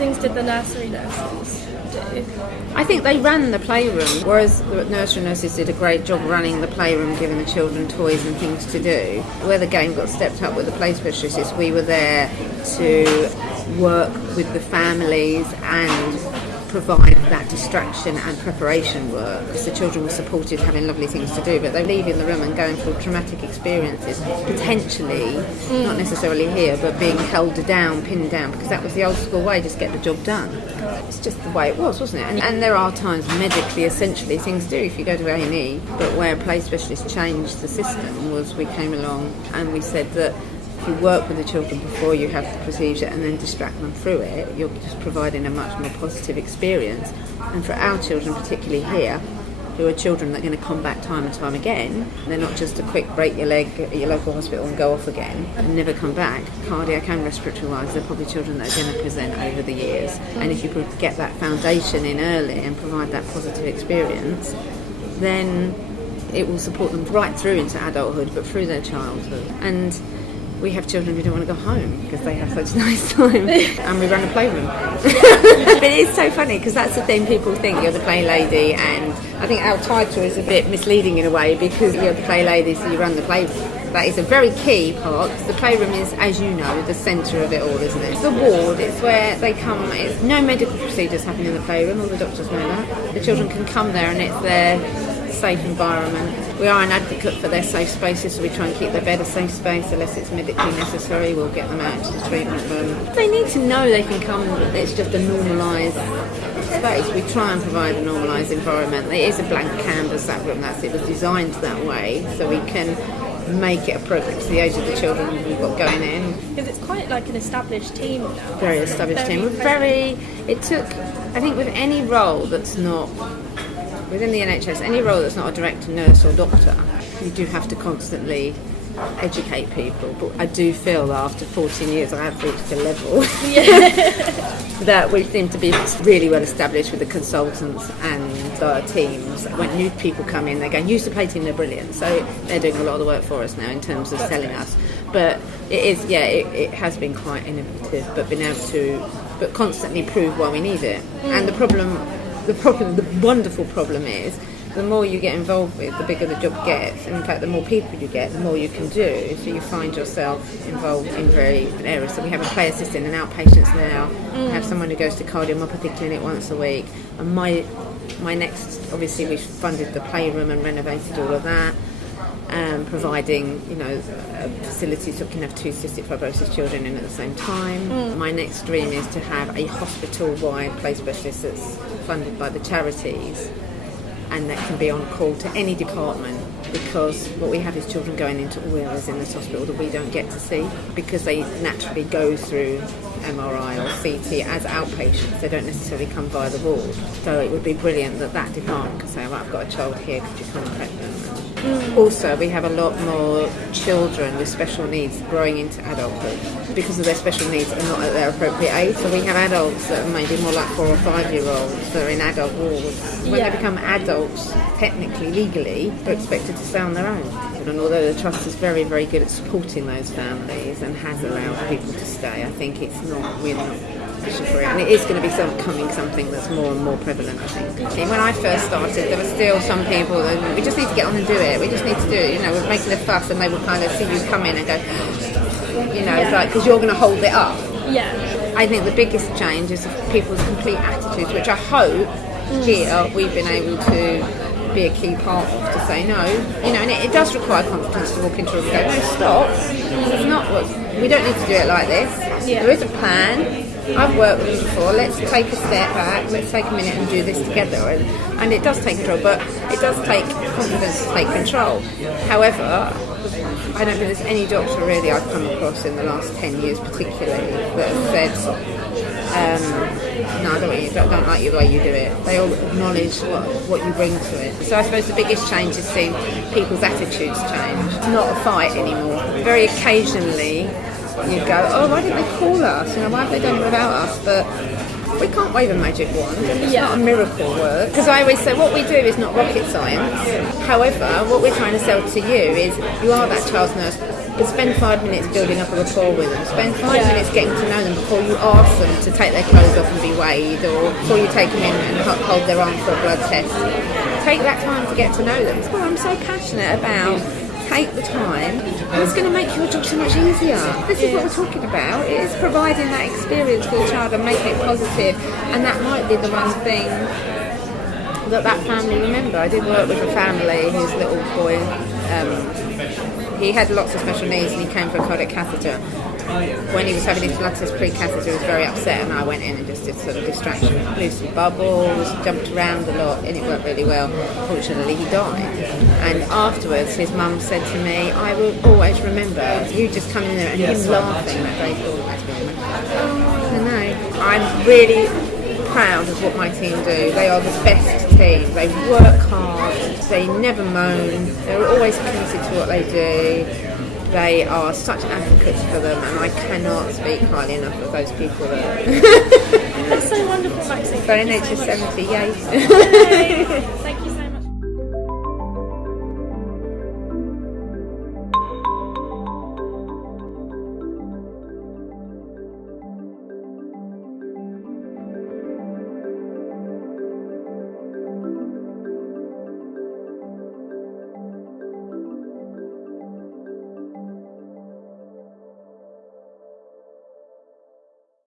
things did the nursery nurses do? I think they ran the playroom, whereas the nursery nurses did a great job running the playroom, giving the children toys and things to do. Where the game got stepped up with the play specialists, we were there to work with the families and provide that distraction and preparation work. So the children were supported, having lovely things to do, but they're leaving the room and going through traumatic experiences, potentially, not necessarily here, but being held down, pinned down, because that was the old school way, just get the job done. It's just the way it was, wasn't it? And there are times medically, essentially, things do if you go to A&E, but where play specialists changed the system was we came along and we said that if you work with the children before you have the procedure and then distract them through it, you're just providing a much more positive experience. And for our children, particularly here, who are children that are going to come back time and time again, they're not just a quick break your leg at your local hospital and go off again and never come back. Cardiac and respiratory wise, they're probably children that are going to present over the years. And if you could get that foundation in early and provide that positive experience, then it will support them right through into adulthood, but through their childhood. And we have children who don't want to go home because they have such a nice time, and we run a playroom. But it is so funny because that's the thing, people think you're the play lady, and I think our title is a bit misleading in a way because you're the play lady, so you run the playroom. That is a very key part because the playroom is, as you know, the centre of it all, isn't it? It's the ward, it's where they come, it's no medical procedures happen in the playroom, all the doctors know that. The children can come there and it's their safe environment. We are an advocate for their safe spaces, so we try and keep their bed a safe space unless it's medically necessary. We'll get them out into the treatment room. They need to know they can come, it's just a normalised space. We try and provide a normalised environment. It is a blank canvas, that room, it was designed that way, so we can make it appropriate to the age of the children we've got going in. Because it's quite like an established team now. Very established team. It took, I think with any role that's not within the NHS, any role that's not a direct nurse or doctor, you do have to constantly educate people. But I do feel that after 14 years I have reached a level that we seem to be really well established with the consultants and our teams. When new people come in, they're going, use the play team, they're brilliant. So they're doing a lot of the work for us now in terms of selling us. But it is, it has been quite innovative, but been able to constantly prove why we need it. And the wonderful problem is, the more you get involved with, the bigger the job gets. And in fact, the more people you get, the more you can do. So you find yourself involved in very different areas. So we have a play assistant and outpatients now. We have someone who goes to cardiomyopathy clinic once a week. And my next, obviously, we've funded the playroom and renovated all of that. Providing, a facility so we can have 2 cystic fibrosis children in at the same time. My next dream is to have a hospital-wide play specialist that's funded by the charities and that can be on call to any department, because what we have is children going into all areas in this hospital that we don't get to see because they naturally go through MRI or CT as outpatients. They don't necessarily come via the ward. So it would be brilliant that department could say, well, I've got a child here, could you come and take them? Also, we have a lot more children with special needs growing into adulthood because of their special needs and not at their appropriate age. So we have adults that are maybe more like 4 or 5 year olds that are in adult wards. When they become adults, technically, legally, they're expected to stay on their own. And although the Trust is very, very good at supporting those families and has allowed people to stay, I think we're not pushing for it. And it is going to be something that's more and more prevalent, I think. When I first started, there were still some people that we just need to get on and do it. We just need to do it. We're making a fuss, and they will kind of see you come in and go, it's like, because you're going to hold it up. Yeah. I think the biggest change is people's complete attitudes, which I hope here we've been able to be a key part of, to say no, and it does require confidence to walk into a room and go, no, stop. It's not we don't need to do it like this. Yeah. There is a plan. I've worked with them before. Let's take a step back. Let's take a minute and do this together. And it does take control, but it does take confidence to take control. However, I don't think there's any doctor really I've come across in the last 10 years particularly that has said, no, I don't like you the way you do it. They all acknowledge what you bring to it. So I suppose the biggest change is seeing people's attitudes change. It's not a fight anymore. Very occasionally you go, oh, why didn't they call us? Why have they done it without us? But we can't wave a magic wand. It's not a miracle work. Because I always say what we do is not rocket science. However, what we're trying to sell to you is you are that child's nurse. But spend 5 minutes building up a rapport with them. Spend 5 minutes getting to know them before you ask them to take their clothes off and be weighed, or before you take them in and hold their arm for a blood test. Take that time to get to know them. That's why I'm so passionate about take the time. It's going to make your job so much easier. This is what we're talking about. It is providing that experience for the child and making it positive, and that might be the one thing that family remember. I did work with a family whose little boy, he had lots of special needs and he came for a cardiac catheter. When he was having his blood test pre-catheter, he was very upset, and I went in and just did sort of distraction, blew some bubbles, jumped around a lot, and it worked really well. Fortunately, he died. And afterwards, his mum said to me, I will always remember you just coming in there and him laughing that day. I know. I'm really proud of what my team do. They are the best team. They work hard. They never moan. They're always committed to what they do. They are such advocates for them, and I cannot speak highly enough of those people there. That's so wonderful, Maxine. So NHS70, yay. Yay.